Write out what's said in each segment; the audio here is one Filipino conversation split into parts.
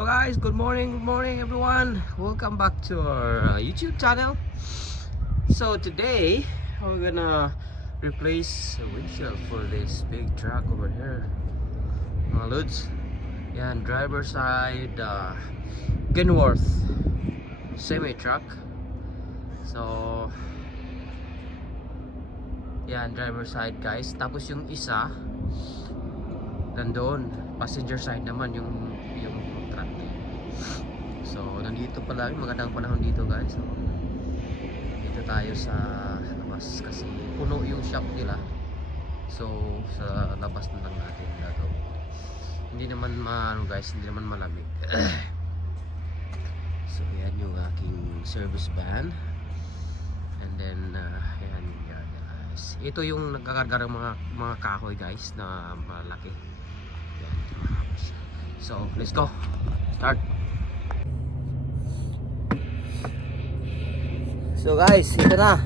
Hello guys, good morning everyone. Welcome back to our YouTube channel. So today we're gonna replace a windshield for this big truck over here. Mga loads. Yan, driver side Kenworth semi truck. So yan, driver side guys. Tapos yung isa nandoon, passenger side naman yung truck. So nandito pala, magandang panahon dito guys. So dito tayo sa labas kasi puno yung shop nila. So sa labas na lang natin gagawin. Hindi naman guys, hindi naman malamig. So yan yung aking service van. And then yan guys. Ito yung nagkakarga ng mga kahoy guys na malaki. Yan. So let's go. Start. So guys, ito na.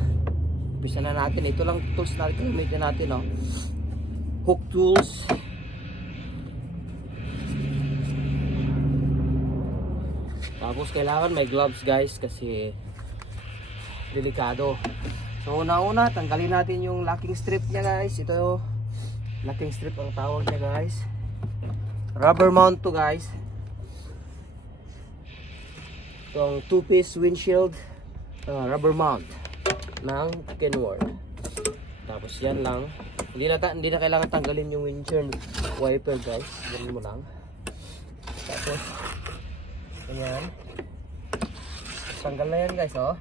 Umpisa na natin. Ito lang tools na gamitin natin, no. Hook tools. Tapos kailangan may gloves guys kasi delikado. So una-una tanggalin natin yung locking strip niya guys. Ito locking strip ang tawag niya guys. Rubber mount to guys. Itong 2-piece windshield rubber mount ng Kenworth. Tapos yan lang. Hindi na kailangan tanggalin yung windshield wiper guys. Ganun mo lang. Tapos ayan. Tanggal na yan guys, oh.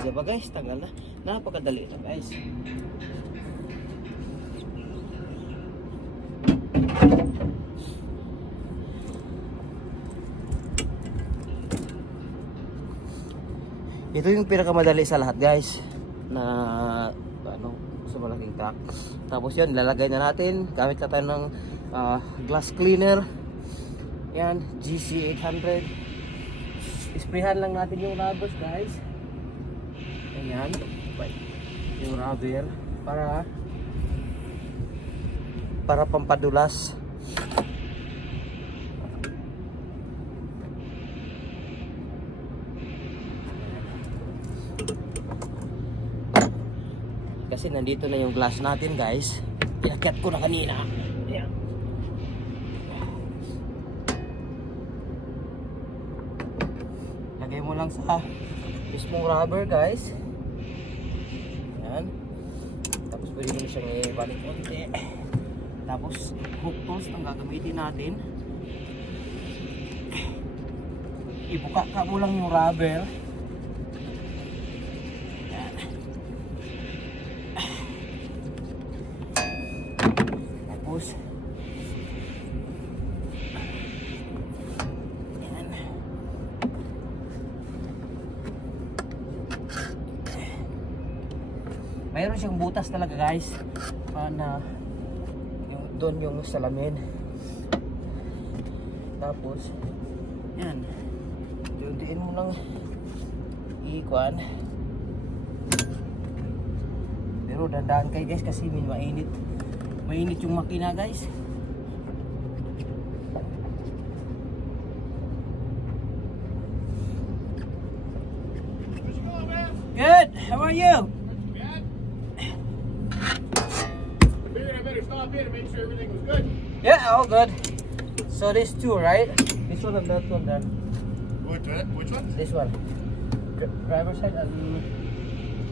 Diba guys, tanggal na. Napakadali na guys. Ito yung pinakamadali sa lahat guys na sa malaking truck. Tapos yun, lalagay na natin. Gamit na tayo ng glass cleaner. Yan, GC800. Isprayhan lang natin yung rubbers guys. Ayan, yung rubber para pampadulas. Kasi nandito na yung glass natin guys. Inakyat ko na kanina. Ayan. Lagay mo lang sa mismong rubber guys. Ayan. Tapos pwede mo siyang ibalik konti. Tapos hook tools ang gagamitin natin. Ibuka ka mo lang yung rubber. Ayan. Tapos mayroon siyang butas talaga guys na doon yung salamin. Tapos yan, diin mo lang ikuan, pero dandan kayo guys kasi mainit yung makina guys. Good, how are you? Stop in to make sure everything was good. Yeah, all good. So there's two, right? This one and that one there. Which one? This one. Driver side and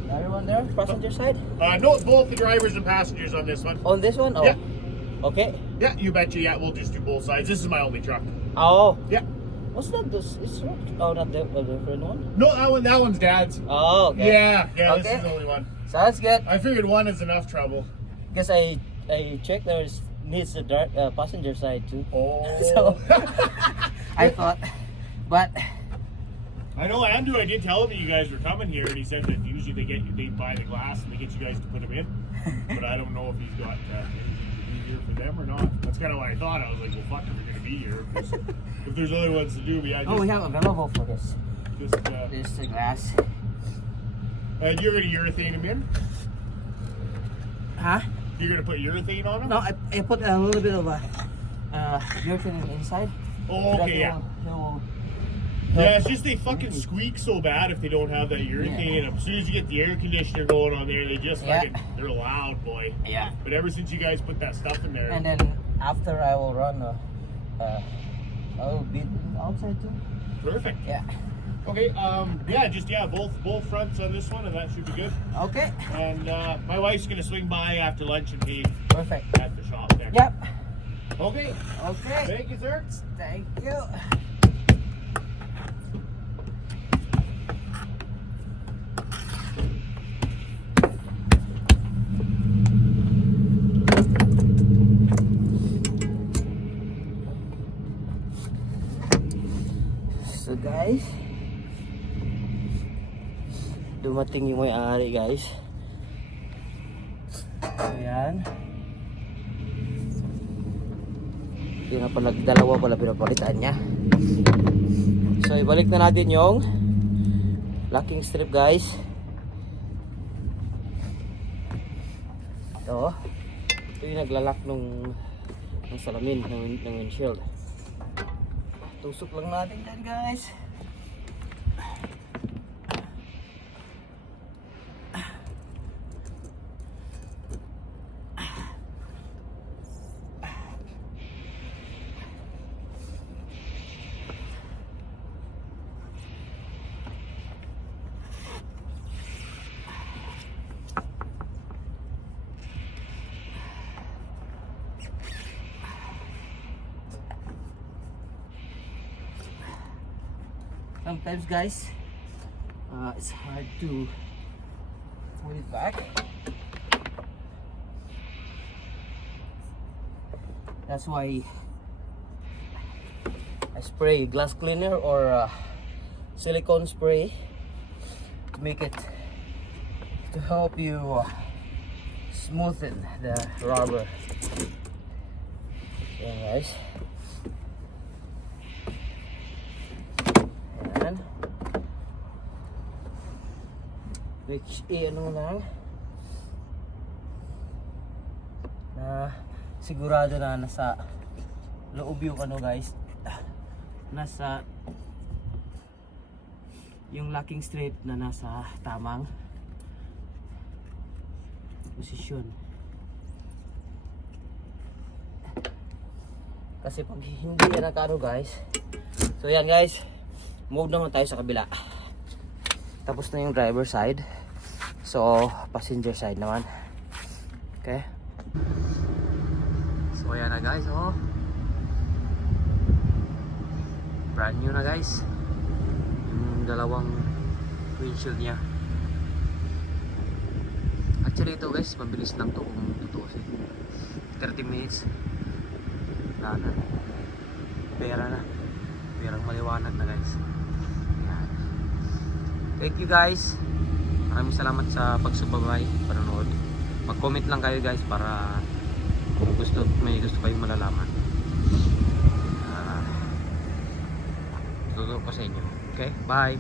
the other one there, passenger side? No, both the drivers and passengers on this one. On this one? Oh. Yeah. Okay. Yeah, you betcha. Yeah, we'll just do both sides. This is my only truck. Oh. Yeah. What's that? It's not. Oh, not the different one? No, that one's Dad's. Oh, okay. Yeah, Okay. This is the only one. Sounds good. I figured one is enough trouble. Because I checked there's needs the passenger side too. Oh. So I thought, but I know Andrew, I did tell him that you guys were coming here, and he said that usually they buy the glass and they get you guys to put them in. But I don't know if he's got easier for them or not? That's kind of what I thought. I was like, well, fuck, if we're gonna be here. If there's other ones to do, but yeah, just, Oh, we have available for this. This glass. And you're gonna urethane them in? Huh? You're gonna put urethane on them? No, I put a little bit of a urethane inside. Oh, okay, yeah. Yeah, it's just they fucking squeak so bad if they don't have that urethane in them. As soon as you get the air conditioner going on there, they just fucking, they're loud, boy. Yeah. But ever since you guys put that stuff in there. And then after I will run a little bit outside too. Perfect. Yeah. Okay, yeah, both fronts on this one, and that should be good. Okay. And my wife's gonna swing by after lunch and pay Perfect. at the shop there. Yep. Okay. Okay. Thank you, sir. Thank you. So guys, dumating yung may-ari guys. Ayan. Yun na pala, dalawa pala pinapalitan niya. So ibalik na natin yung locking strip guys. Ito yung naglalak ng salamin ng windshield. Tusok lang natin dyan guys. Sometimes guys, it's hard to put it back. That's why I spray glass cleaner or silicone spray to make it, to help you smoothen the rubber. Yeah guys. Which ano lang na sigurado na nasa loob yung ano guys, nasa yung locking strip na nasa tamang posisyon. Kasi pag hindi yan nakano guys, so yan guys, move naman tayo sa kabila. Tapos na yung driver side. So, passenger side naman. Okay. So, ayan na guys, oh. Brand new na guys. Yung dalawang windshield niya. Actually ito guys, mabilis lang to kung tutusin. 30 minutes. Wala na. Pera na. Perang maliwanag na guys. Thank you guys. Maraming salamat sa pagsubaybay, panonood. Mag-comment lang kayo guys para kung may gusto kayong malalaman. Tuturo ko sa inyo. Okay? Bye!